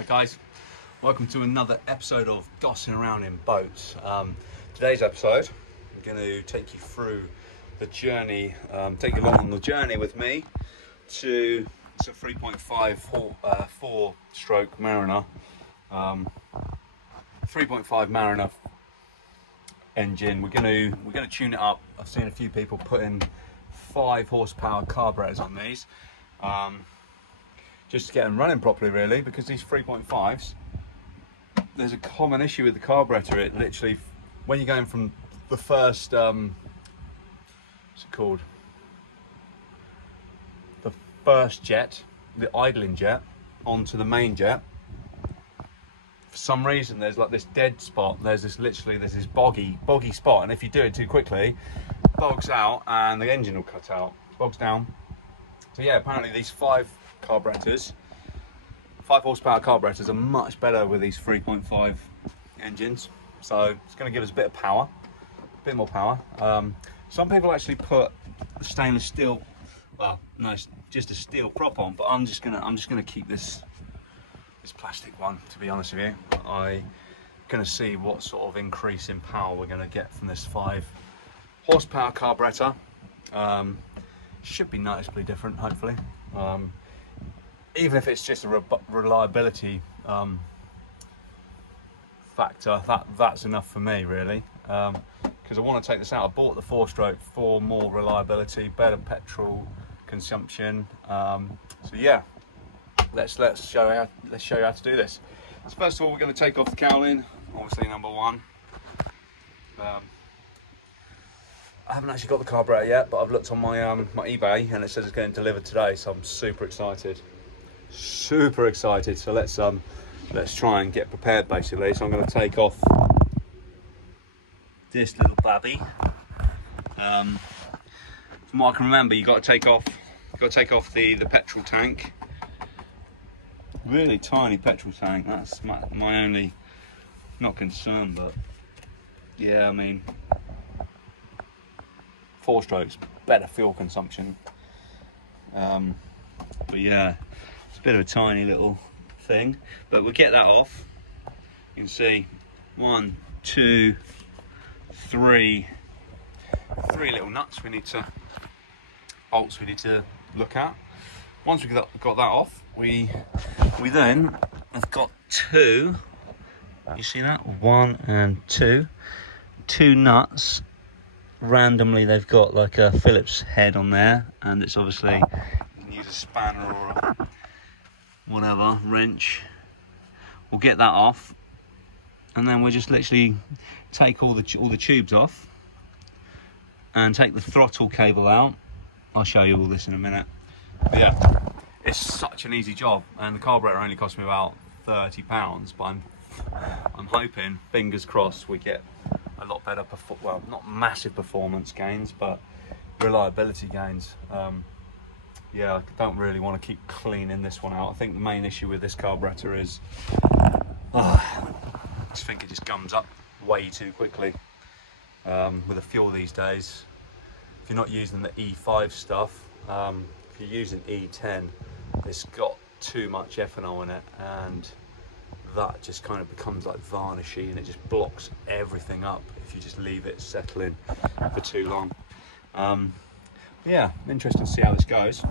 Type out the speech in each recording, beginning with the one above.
Hi guys, welcome to another episode of Gossing Around in Boats. Today's episode, I'm going to take you through the journey, take you along on the journey with me to it's a 3.5 4-stroke Mariner, 3.5 Mariner engine. We're going to tune it up. I've seen a few people putting 5 horsepower carburetors on these. Just to get them running properly, really, because these 3.5s, there's a common issue with the carburetor. It literally, when you're going from the first, what's it called? The first jet, the idling jet, onto the main jet. For some reason, there's like this dead spot. There's this boggy spot, and if you do it too quickly, it bogs out, and the engine will cut out, bogs down. So yeah, apparently these 5 carburetors, 5 horsepower carburetors, are much better with these 3.5 engines. So it's going to give us a bit of power, a bit more power. Some people actually put stainless steel, well, no, it's just a steel prop on, but I'm just gonna keep this plastic one, to be honest with you. I'm gonna see what sort of increase in power we're gonna get from this 5 horsepower carburetor. Should be noticeably different, hopefully. Even if it's just a reliability factor, that's enough for me, really, because I want to take this out. I bought the 4-stroke for more reliability, better petrol consumption. So yeah, let's show you how to do this. So first of all, we're going to take off the cowling, obviously number 1. I haven't actually got the carburetor yet, but I've looked on my eBay and it says it's getting delivered today, so I'm super excited. So let's try and get prepared, basically. So I'm going to take off this little babby. From what I can remember, you got to take off the petrol tank. Really tiny petrol tank. That's my only, not concern, but yeah, I mean, 4 strokes, better fuel consumption. But yeah, it's a bit of a tiny little thing, but we'll get that off. You can see 1, 2, 3 little nuts bolts we need to look at. Once we've got that off, we then have got 2, you see that, 1 and 2 nuts. Randomly they've got like a Phillips head on there, and it's obviously, you can use a spanner or a whatever, wrench. We'll get that off, and then we'll just literally take all the tubes off and take the throttle cable out. I'll show you all this in a minute. But yeah, it's such an easy job, and the carburetor only cost me about £30, but I'm hoping, fingers crossed, we get a lot better, well, not massive performance gains, but reliability gains. Yeah, I don't really want to keep cleaning this one out. I think the main issue with this carburetor is I just think it just gums up way too quickly. With the fuel these days, if you're not using the E5 stuff, if you're using E10, it's got too much ethanol in it, and that just kind of becomes like varnishy, and it just blocks everything up if you just leave it settling for too long. Yeah, interesting to see how this goes.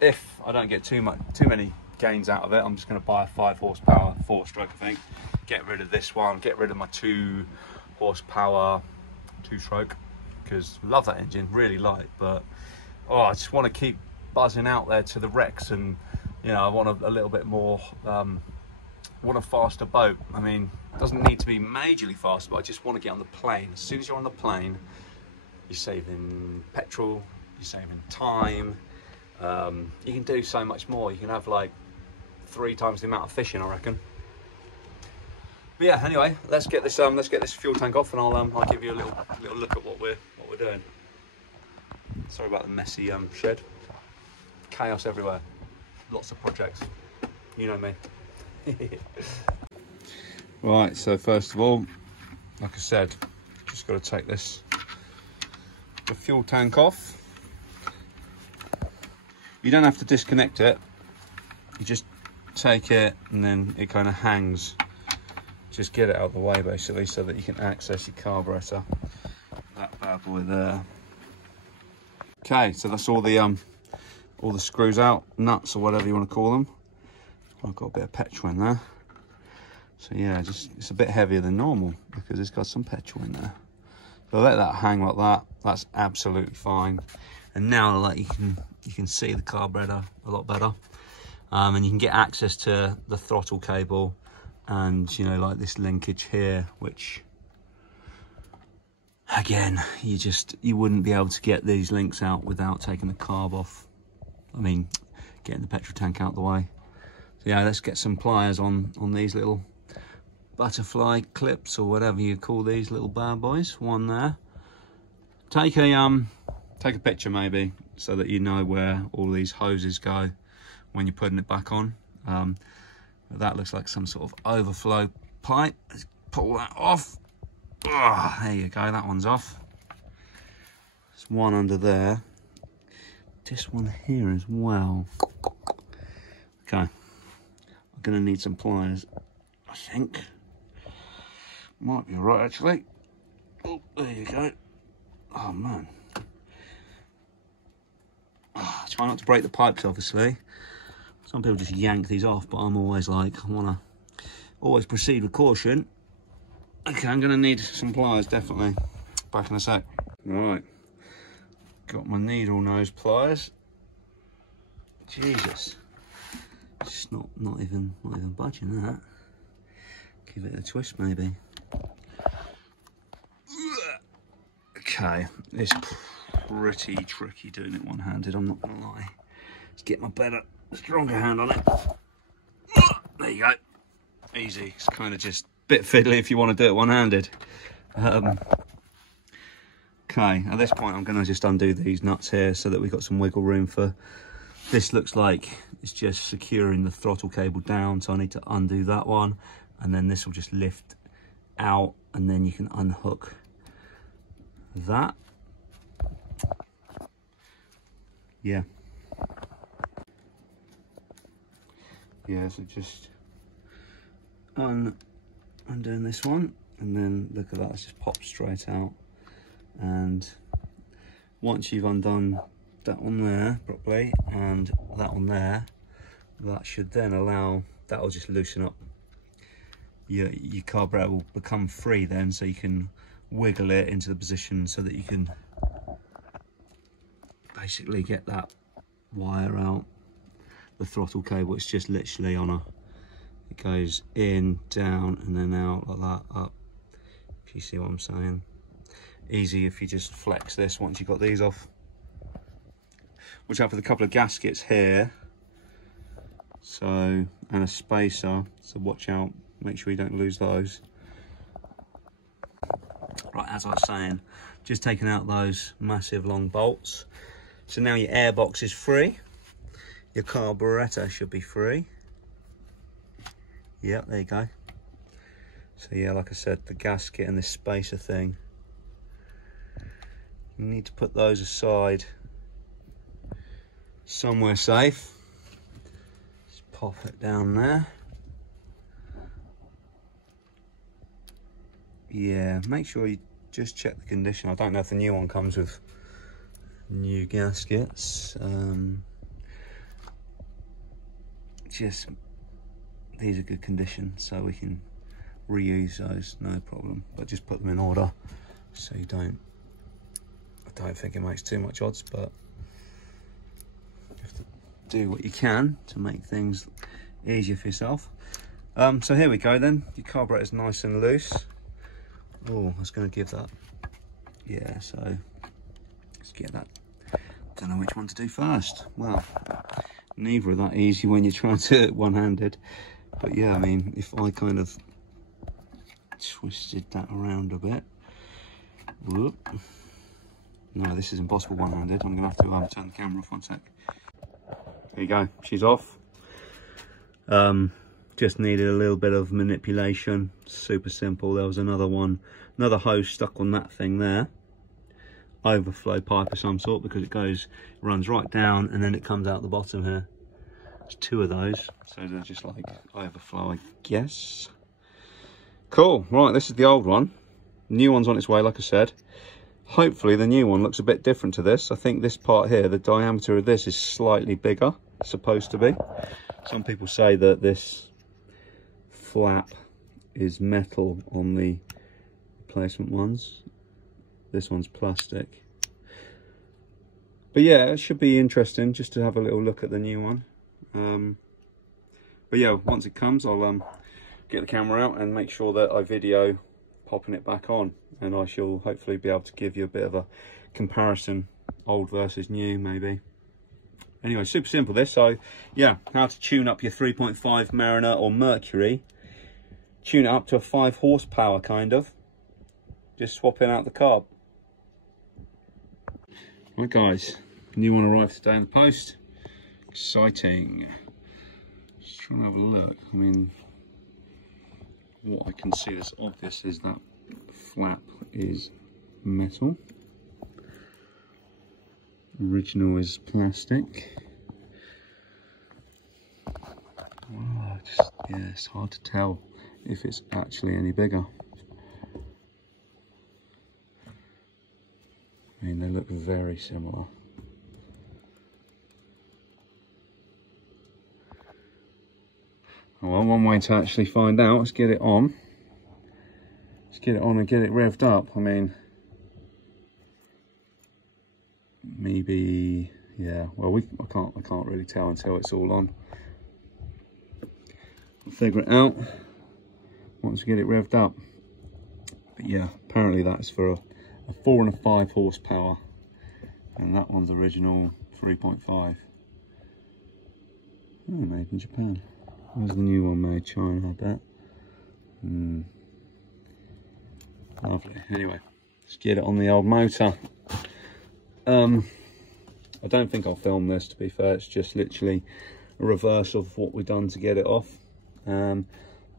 If I don't get too many gains out of it, I'm just going to buy a 5 horsepower 4-stroke, I think. Get rid of this one, get rid of my 2 horsepower 2-stroke, because I love that engine, really light, but I just want to keep buzzing out there to the wrecks, and you know, I want a little bit more, want a faster boat. I mean, it doesn't need to be majorly fast, but I just want to get on the plane. As soon as you're on the plane, you're saving petrol, you're saving time. You can do so much more. You can have like 3 times the amount of fishing, I reckon. But yeah, anyway, let's get this fuel tank off, and I'll give you a little look at what we're doing. Sorry about the messy shed. Chaos everywhere. Lots of projects, you know me. Right, so first of all, like I said, just got to take the fuel tank off. You don't have to disconnect it, you just take it, and then it kind of hangs. Just get it out of the way basically, so that you can access your carburetor. That bad boy there. Okay, so that's all the screws out, nuts or whatever you want to call them. I've got a bit of petrol in there. So yeah, just it's a bit heavier than normal because it's got some petrol in there. So let that hang like that. That's absolutely fine. And now like you can see the carburetor a lot better, and you can get access to the throttle cable, and you know, like this linkage here, which again you wouldn't be able to get these links out without taking the carb off. I mean, getting the petrol tank out the way. So yeah, let's get some pliers on these little butterfly clips, or whatever you call these little bad boys. One there. Take a picture maybe, so that you know where all these hoses go when you're putting it back on. That looks like some sort of overflow pipe. Let's pull that off. Oh, there you go, that one's off. There's one under there. This one here as well. Okay, I'm gonna need some pliers, I think. Might be alright actually. Oh, there you go. Oh man. Oh, try not to break the pipes, obviously. Some people just yank these off, but I'm always like, I wanna always proceed with caution. Okay, I'm gonna need some pliers, definitely. Back in a sec. Right, got my needle nose pliers. Jesus, it's not even budging that. Give it a twist maybe. Okay, it's pretty tricky doing it one-handed, I'm not gonna lie. Let's get my better, stronger hand on it. There you go. Easy. It's kind of just a bit fiddly if you want to do it one-handed. Okay, at this point I'm going to just undo these nuts here so that we've got some wiggle room for... This looks like it's just securing the throttle cable down, so I need to undo that one, and then this will just lift out, and then you can unhook that. Yeah, so just undoing this one, and then look at that, it's just popped straight out. And once you've undone that one there properly and that one there, that should then allow, that will just loosen up. Your carburetor will become free then, so you can wiggle it into the position so that you can basically get that wire out. The throttle cable, it's just literally on a, it goes in, down, and then out like that, up, if you see what I'm saying. Easy if you just flex this once you've got these off. Watch out for the couple of gaskets here, so, and a spacer, so watch out, make sure you don't lose those. Right, as I was saying, just taking out those massive long bolts. So now your air box is free. Your carburetor should be free. Yep, there you go. So yeah, like I said, the gasket and this spacer thing, you need to put those aside somewhere safe. Just pop it down there. Yeah, make sure you just check the condition. I don't know if the new one comes with new gaskets. Just, these are good condition, so we can reuse those, no problem. But just put them in order, so you don't, I don't think it makes too much odds, but you have to do what you can to make things easier for yourself. So here we go then, your carburetor's nice and loose. Oh, I was going to give that, yeah, so let's get that. Don't know which one to do first. Well, neither are that easy when you're trying to do it one-handed. But yeah, I mean, if I kind of twisted that around a bit. Whoop. No, this is impossible one-handed. I'm going to have to turn the camera off one sec. There you go, she's off. Just needed a little bit of manipulation. Super simple. There was another one, another hose stuck on that thing there. Overflow pipe of some sort, because it goes, runs right down and then it comes out the bottom here. There's 2 of those, so they're just like overflow, I guess. Cool, right, this is the old one. New one's on its way, like I said. Hopefully the new one looks a bit different to this. I think this part here, the diameter of this is slightly bigger, it's supposed to be. Some people say that this flap is metal on the replacement ones. This one's plastic. But yeah, it should be interesting just to have a little look at the new one. But yeah, once it comes, I'll get the camera out and make sure that I video popping it back on, and I shall hopefully be able to give you a bit of a comparison, old versus new maybe. Anyway, super simple this. So yeah, how to tune up your 3.5 Mariner or Mercury. Tune it up to a 5 horsepower kind of. Just swapping out the carb. Right guys, new one arrived today in the post. Exciting. Just trying to have a look. I mean, what I can see that's obvious is that flap is metal. Original is plastic. Oh, yeah, it's hard to tell if it's actually any bigger. I mean, they look very similar. Well, one way to actually find out is get it on. Let's get it on and get it revved up. I mean, maybe, yeah. Well, I can't really tell until it's all on. We'll figure it out once we get it revved up. But yeah, apparently that's for a 4 and a 5 horsepower, and that one's original 3.5. Oh, made in Japan. Where's the new one made? China, I bet. Lovely. Anyway, let's get it on the old motor. I don't think I'll film this, to be fair. It's just literally a reverse of what we've done to get it off. I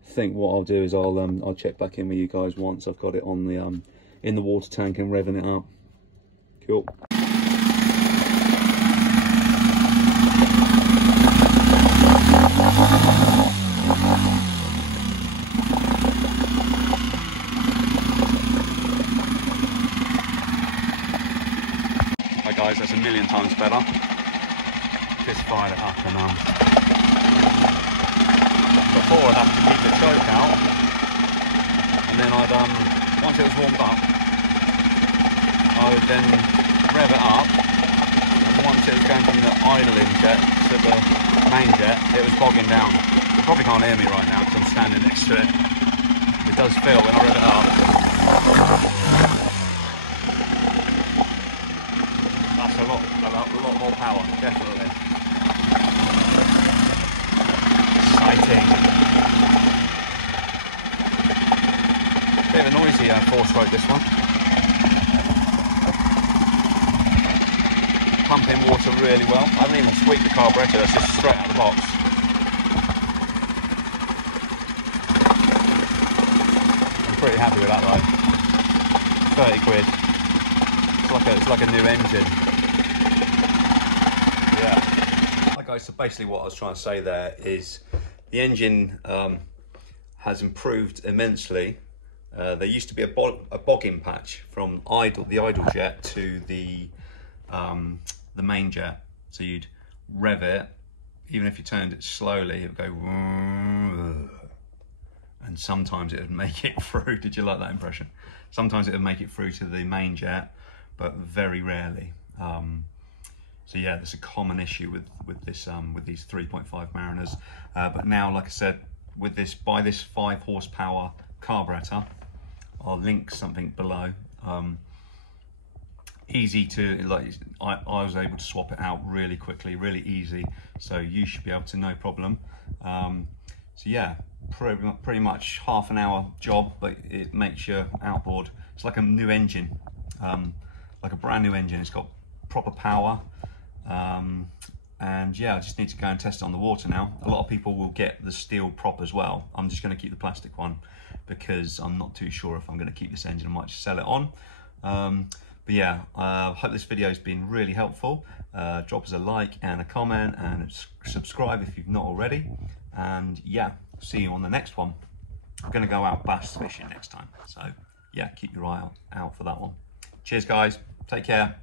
think what I'll do is I'll check back in with you guys once I've got it on the in the water tank and revving it up. Cool. Hi guys, that's a million times better. Just fired it up, and before I'd have to keep the choke out, and then I'd once it was warmed up, I would then rev it up, and once it was going from the idling jet to the main jet, it was bogging down. You probably can't hear me right now because I'm standing next to it. It does feel when I rev it up. That's a lot more power, definitely. Exciting. Bit of a noisy 4-stroke this one. Pumping water really well. I haven't even squeaked the carburetor, that's just straight out of the box. I'm pretty happy with that though. 30 quid. It's like a new engine. Yeah. Hi guys, so basically what I was trying to say there is the engine has improved immensely. There used to be a bogging patch from the idle jet to the main jet. So you'd rev it, even if you turned it slowly, it would go, and sometimes it would make it through. Did you like that impression? Sometimes it would make it through to the main jet, but very rarely. So yeah, that's a common issue with these 3.5 Mariners. But now, like I said, with this 5 horsepower carburetor, I'll link something below. Easy to, like, I was able to swap it out really quickly, really easy. So you should be able to, no problem. So yeah, pretty much half an hour job, but it makes your outboard, it's like a new engine, like a brand new engine. It's got proper power. And yeah, I just need to go and test it on the water now. A lot of people will get the steel prop as well. I'm just going to keep the plastic one because I'm not too sure if I'm going to keep this engine. I might just sell it on. But yeah, I hope this video has been really helpful. Drop us a like and a comment and subscribe if you've not already. And yeah, see you on the next one. I'm going to go out bass fishing next time. So yeah, keep your eye out for that one. Cheers guys, take care.